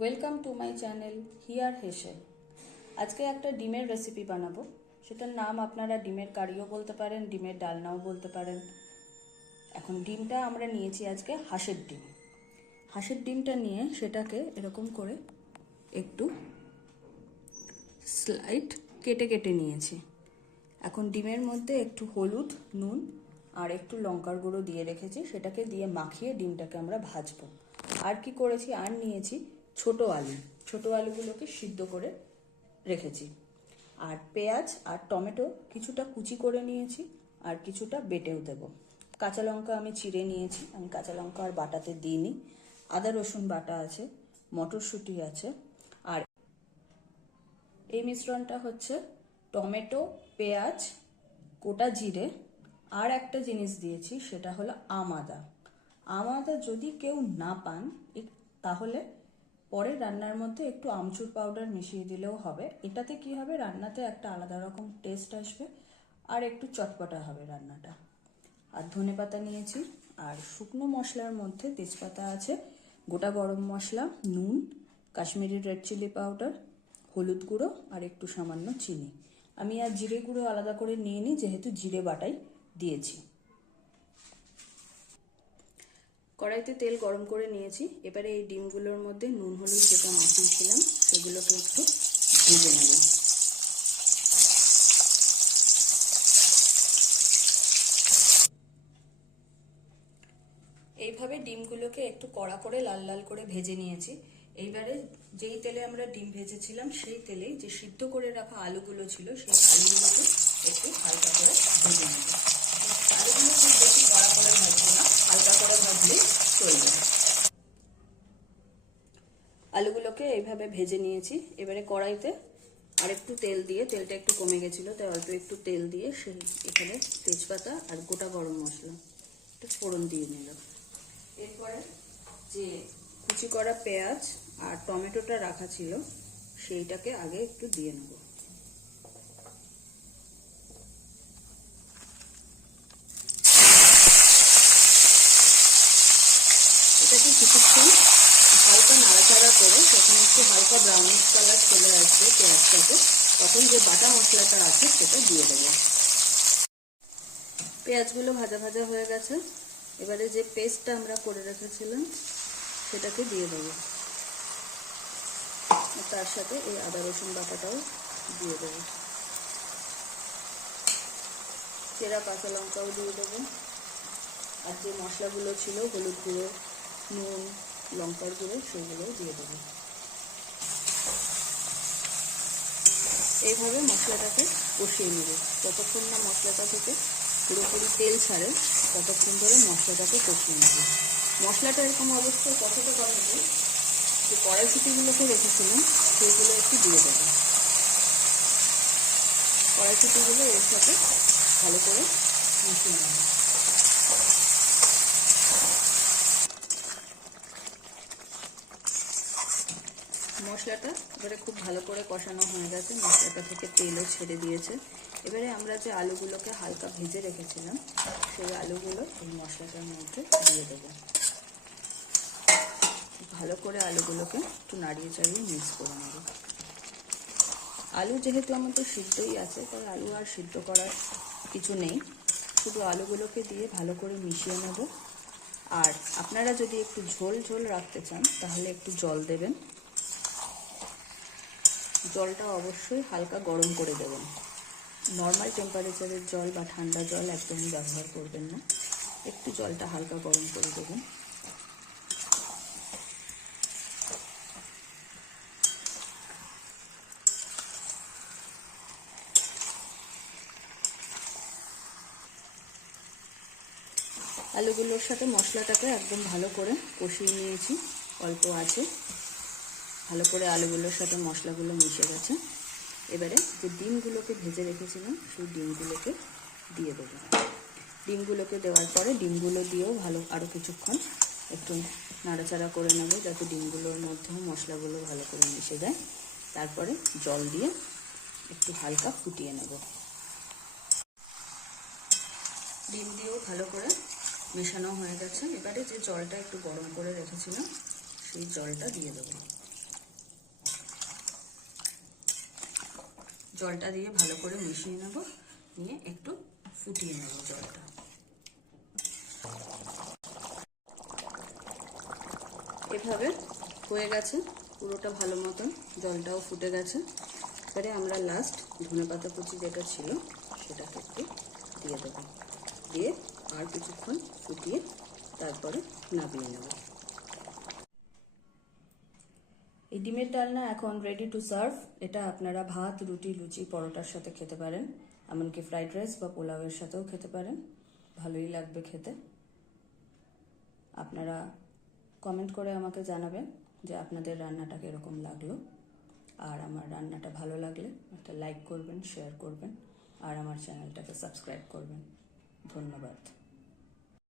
Welcome to my channel here হেসে আজকে একটা ডিমের রেসিপি বানাবো। সেটার নাম আপনারা ডিমের কারিও বলতে পারেন, ডিমের ডালনাও বলতে পারেন। এখন ডিমটা আমরা নিয়েছি আজকে হাঁসের ডিম। হাঁসের ডিমটা নিয়ে সেটাকে এরকম করে একটু স্লাইড কেটে কেটে নিয়েছি। এখন ডিমের মধ্যে একটু হলুদ, নুন আর একটু লঙ্কার গুঁড়ো দিয়ে রেখেছি। সেটাকে দিয়ে মাখিয়ে ডিমটাকে আমরা ভাজবো। আর কি করেছি? আর নিয়েছি ছোট আলু, ছোট আলুগুলোকে সিদ্ধ করে রেখেছি। আর পেঁয়াজ আর টমেটো কিছুটা কুচি করে নিয়েছি আর কিছুটা বেটেও দেব। কাঁচা লঙ্কা আমি চিড়ে নিয়েছি, আমি কাঁচা লঙ্কা আর বাটাতে দিইনি। আদা, রসুন বাটা আছে, মটরশুঁটি আছে। আর এই মিশ্রণটা হচ্ছে টমেটো, পেঁয়াজ, গোটা জিরে আর একটা জিনিস দিয়েছি, সেটা হলো আমাদা আমাদা যদি কেউ না পান তাহলে পরে রান্নার মধ্যে একটু আমচুর পাউডার মিশিয়ে দিলেও হবে। এটাতে কি হবে? রান্নাতে একটা আলাদা রকম টেস্ট আসবে আর একটু চটপটা হবে রান্নাটা। আর ধনে পাতা নিয়েছি। আর শুকনো মশলার মধ্যে তেজপাতা আছে, গোটা গরম মশলা, নুন, কাশ্মীরি রেড চিলি পাউডার হলুদ গুঁড়ো আর একটু সামান্য চিনি। আমি আর জিরে গুঁড়ো আলাদা করে নিয়ে নিই যেহেতু জিরে বাটাই দিয়েছি। কড়াইতে তেল গরম করে নিয়েছি। এবারে এই ডিমগুলোর মধ্যে নুন, হলুদ যেটা মাখিয়েছিলাম, সেগুলোকে একটু ভেজে নেব। এইভাবে ডিমগুলোকে একটু কড়া করে লাল লাল করে ভেজে নিয়েছি। এইবারে যেই তেলে আমরা ডিম ভেজেছিলাম, সেই তেলেই যে সিদ্ধ করে রাখা আলুগুলো ছিল, সেই আলুগুলোকে একটু হালকা করে ভেজে নেব আলুগুলো খুব বেশি কড়া করে ভাজবো না হালকা করে ভাজলেই চলবে আলুগুলোকে এইভাবে ভেজে নিয়েছি। এবারে কড়াইতে আর একটু তেল দিয়ে, তেলটা একটু কমে গেছিল, তাই অল্প একটু তেল দিয়ে সেই এখানে তেজপাতা আর গোটা গরম মশলা একটু ফোড়ন দিয়ে নিলাম এরপরে যে কুচি করা পেঁয়াজ আর টমেটোটা রাখা ছিল, সেইটাকে আগে একটু দিয়ে নেব। এটাকে কিছুক্ষণ হালকা নাড়াচাড়া করে যখন একটু হালকা ব্রাউনিশ কালার চলে আসবে পেঁয়াজটাকে, তখন যে বাটা মশলাটা আছে সেটা দিয়ে দেবো। পেঁয়াজগুলো ভাজা ভাজা হয়ে গেছে। এবারে যে পেস্টটা আমরা করে রেখেছিলাম, সেটাকে দিয়ে দেবো। তার সাথে এই আদা রসুন বাটাটাও দিয়ে দেবো। চেরা কাঁচা লঙ্কাও দিয়ে দেবো। আর যে মশলাগুলো ছিল, হলুদ গুঁড়ো, নুন লঙ্কার গুঁড়ো সেগুলোও দিয়ে দেবো। এইভাবে মশলাটাকে কষিয়ে নেব। যতক্ষণ না মশলাটা থেকে পুরোপুরি তেল ছাড়ে, ততক্ষণ ধরে মশলাটাকে কষিয়ে নেব। মশলাটা এরকম অবস্থায় কতটা বানাবো যে কড়াইশুটিগুলোকে রেখেছিলাম সেইগুলো একটু দিয়ে দেবো। কড়াইশুটিগুলো এর সাথে ভালো করে মিশিয়ে নেব। মশলাটা এবারে খুব ভালো করে কষানো হয়ে গেছে। মশলাটা থেকে তেলও ছেড়ে দিয়েছে। এবারে আমরা যে আলুগুলোকে হালকা ভেজে রেখেছিলাম, সেই আলুগুলো এই মশলাটার মধ্যে দিয়ে দেবো। ভালো করে আলুগুলোকে একটু নাড়িয়ে চাড়িয়ে মিক্স করে নেব। আলু যেহেতু আমাদের সিদ্ধই আছে, তাই আলু আর সিদ্ধ করার কিছু নেই। শুধু আলুগুলোকে দিয়ে ভালো করে মিশিয়ে নেব। আর আপনারা যদি একটু ঝোল ঝোল রাখতে চান, তাহলে একটু জল দেবেন। জলটা অবশ্যই হালকা গরম করে দেবেন। নর্মাল টেম্পারেচারের জল বা ঠান্ডা জল একদমই ব্যবহার করবেন না। একটু জলটা হালকা গরম করে দেবেন। আলুগুলোর সাথে মশলাটাকে একদম ভালো করে কষিয়ে নিয়েছি। অল্প আছে। ভালো করে আলুগুলোর সাথে মশলাগুলো মিশে গেছে। এবারে যে ডিমগুলোকে ভেজে রেখেছিলাম, সেই ডিমগুলোকে দিয়ে দেবো। ডিমগুলোকে দেওয়ার পরে ডিমগুলো দিয়েও ভালো আরও কিছুক্ষণ একটু নাড়াচাড়া করে নেব, যাতে ডিমগুলোর মধ্যেও মশলাগুলো ভালো করে মিশে যায়। তারপরে জল দিয়ে একটু হালকা ফুটিয়ে নেব। ডিম দিয়েও ভালো করে মেশানো হয়ে গেছে। এবারে যে জলটা একটু গরম করে রেখেছিলাম, সেই জলটা দিয়ে দেবো। জলটা দিয়ে ভালো করে মিশিয়ে নেব। নিয়ে একটু ফুটিয়ে নেব জলটা। এভাবে হয়ে গেছে, পুরোটা ভালো মতন জলটাও ফুটে গেছে। এবারে আমরা লাস্ট ধনে পাতা কুচি যেটা ছিল, সেটাকে একটু দিয়ে দেবো। দিয়ে আর কিছুক্ষণ ফুটিয়ে তারপরে নামিয়ে নেব। এই ডিমের ডালনা এখন রেডি টু সার্ভ এটা আপনারা ভাত, রুটি, লুচি, পরোটার সাথে খেতে পারেন। এমনকি ফ্রাইড রাইস বা পোলাওয়ের সাথেও খেতে পারেন। ভালোই লাগবে খেতে। আপনারা কমেন্ট করে আমাকে জানাবেন যে আপনাদের রান্নাটা কীরকম লাগল। আর আমার রান্নাটা ভালো লাগলে একটা লাইক করবেন শেয়ার করবেন। আর আমার চ্যানেলটাকে সাবস্ক্রাইব করবেন। ধন্যবাদ।